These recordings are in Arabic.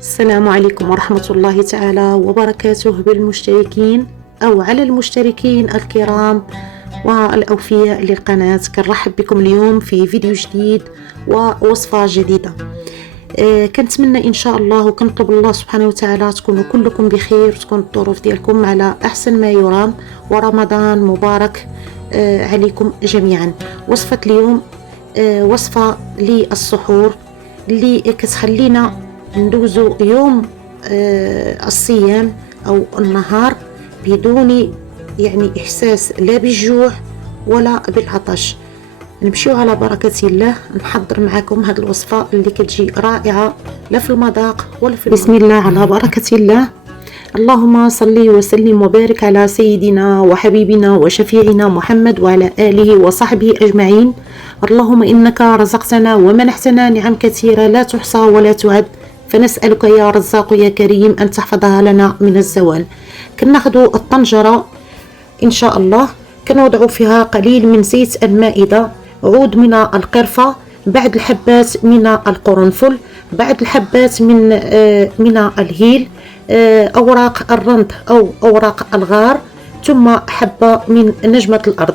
السلام عليكم ورحمة الله تعالى وبركاته بالمشتركين أو على المشتركين الكرام والأوفياء للقناة. كنرحب بكم اليوم في فيديو جديد ووصفة جديدة. كنتمنى إن شاء الله وكنطلب الله سبحانه وتعالى تكونوا كلكم بخير وتكون الظروف ديالكم على أحسن ما يرام، ورمضان مبارك عليكم جميعا. وصفة اليوم وصفة للسحور اللي كتخلينا ندوزو يوم الصيام أو النهار بدون إحساس لا بالجوع ولا بالعطش. نمشيو على بركة الله نحضر معكم هذه الوصفة اللي كتجي رائعة لا في المذاق ولا في بسم الله على بركة الله. اللهم صل وسلم وبارك على سيدنا وحبيبنا وشفيعنا محمد وعلى آله وصحبه أجمعين. اللهم إنك رزقتنا ومنحتنا نعم كثيرة لا تحصى ولا تعد، فنسألك يا رزاق يا كريم أن تحفظها لنا من الزوال. كناخدو الطنجرة إن شاء الله، كنوضعوا فيها قليل من زيت المائدة، عود من القرفة، بعض الحبات من القرنفل، بعض الحبات من الهيل، أوراق الرند أو أوراق الغار، ثم حبة من نجمة الأرض.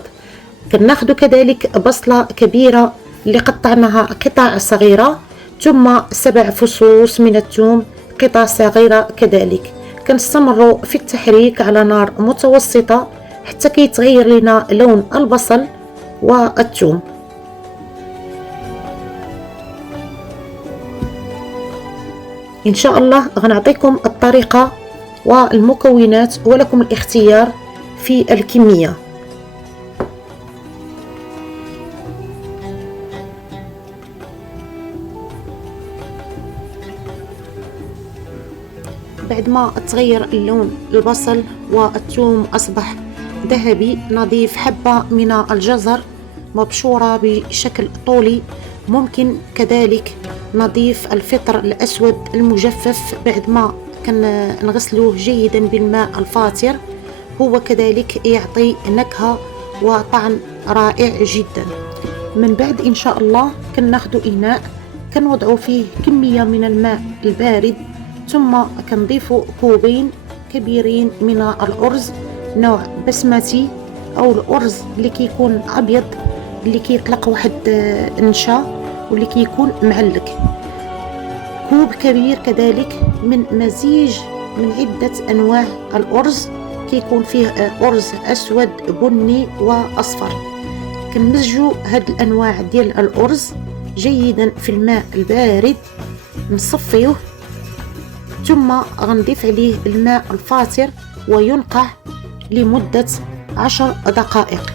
كناخدو كذلك بصلة كبيرة اللي قطعناها قطع صغيرة، ثم 7 فصوص من الثوم قطع صغيرة كذلك. كنستمروا في التحريك على نار متوسطة حتى كيتغير لنا لون البصل والثوم. إن شاء الله غنعطيكم الطريقة والمكونات ولكم الاختيار في الكمية. بعد ما تغير اللون البصل والثوم أصبح ذهبي، نضيف حبة من الجزر مبشورة بشكل طولي. ممكن كذلك نضيف الفطر الأسود المجفف بعد ما نغسلوه جيدا بالماء الفاتر، هو كذلك يعطي نكهة وطعم رائع جدا. من بعد إن شاء الله كناخدو إناء كنوضعو فيه كمية من الماء البارد، ثم كنضيفو كوبين كبيرين من الأرز نوع بسمتي أو الأرز اللي كيكون أبيض اللي كيطلق واحد النشا واللي كيكون معلك. كوب كبير كذلك من مزيج من عدة أنواع الأرز، كيكون فيه أرز أسود بني وأصفر. كنمزجو هاد الأنواع ديال الأرز جيدا في الماء البارد، نصفيه، ثم غنضيف عليه الماء الفاتر وينقع لمدة 10 دقائق.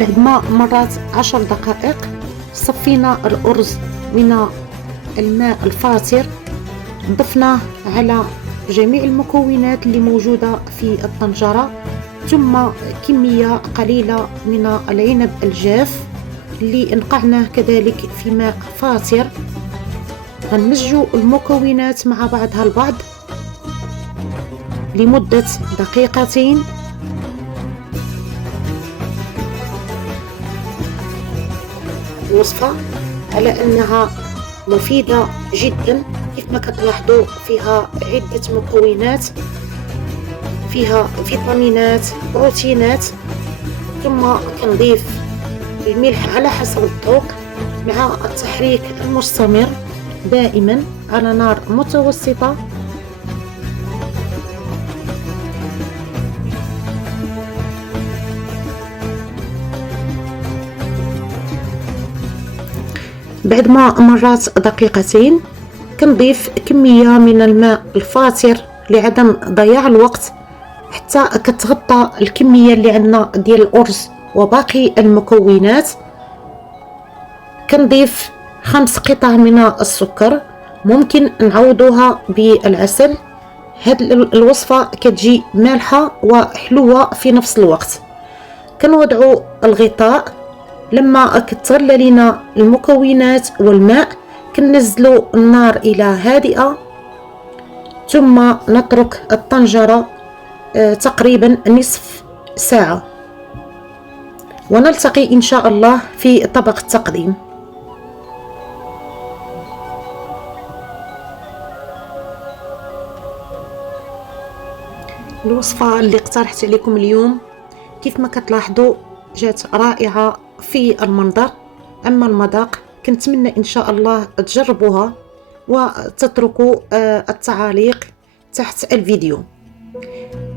بعد ما مرات 10 دقائق صفينا الأرز من الماء الفاتر، ضفناه على جميع المكونات اللي موجودة في الطنجرة، ثم كمية قليلة من العنب الجاف اللي نقعناه كذلك في ماء فاتر. غنمزجوا المكونات مع بعضها البعض لمدة دقيقتين. وصفة على أنها مفيدة جدا، كيف ما كتلاحظوا فيها عدة مكونات، فيها فيتامينات بروتينات. ثم كنضيف الملح على حسب الذوق مع التحريك المستمر دائما على نار متوسطة. بعد ما مرات دقيقتين كنضيف كمية من الماء الفاتر لعدم ضياع الوقت حتى كتغطى الكمية اللي عندنا ديال الأرز وباقي المكونات. كنضيف 5 قطع من السكر، ممكن نعوضوها بالعسل. هاد الوصفة كتجي مالحة وحلوة في نفس الوقت. كنوضعوا الغطاء لما كتغلى لينا المكونات والماء كننزلوا النار إلى هادئة، ثم نترك الطنجرة تقريبا نصف ساعة، ونلتقي إن شاء الله في طبق التقديم. الوصفة اللي اقترحت عليكم اليوم كيف ما كتلاحظوا جات رائعة في المنظر، أما المذاق كنتمنى إن شاء الله تجربوها وتتركوا التعاليق تحت الفيديو.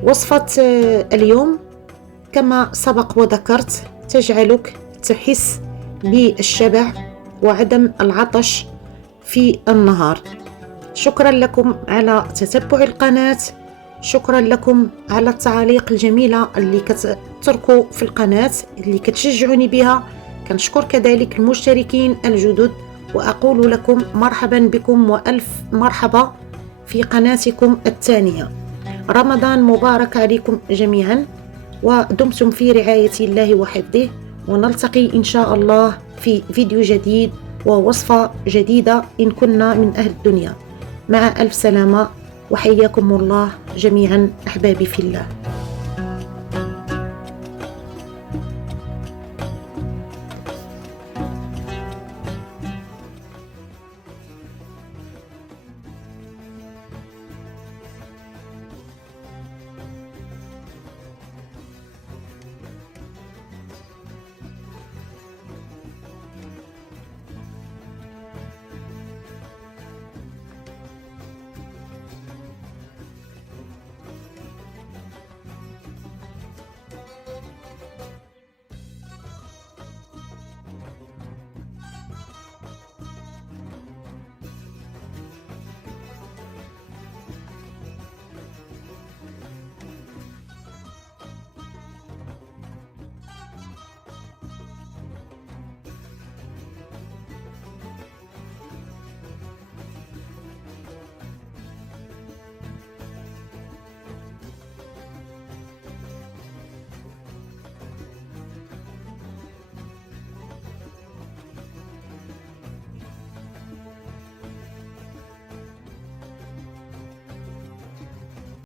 وصفة اليوم كما سبق وذكرت تجعلك تحس بالشبع وعدم العطش في النهار. شكرا لكم على تتبع القناة، شكرا لكم على التعاليق الجميلة اللي كتتركوا في القناة اللي كتشجعوني بها. كنشكر كذلك المشتركين الجدد وأقول لكم مرحبا بكم وألف مرحبا في قناتكم الثانية. رمضان مبارك عليكم جميعا، ودمتم في رعاية الله وحفظه، ونلتقي إن شاء الله في فيديو جديد ووصفة جديدة إن كنا من أهل الدنيا. مع ألف سلامة، وحياكم الله جميعا أحبابي في الله.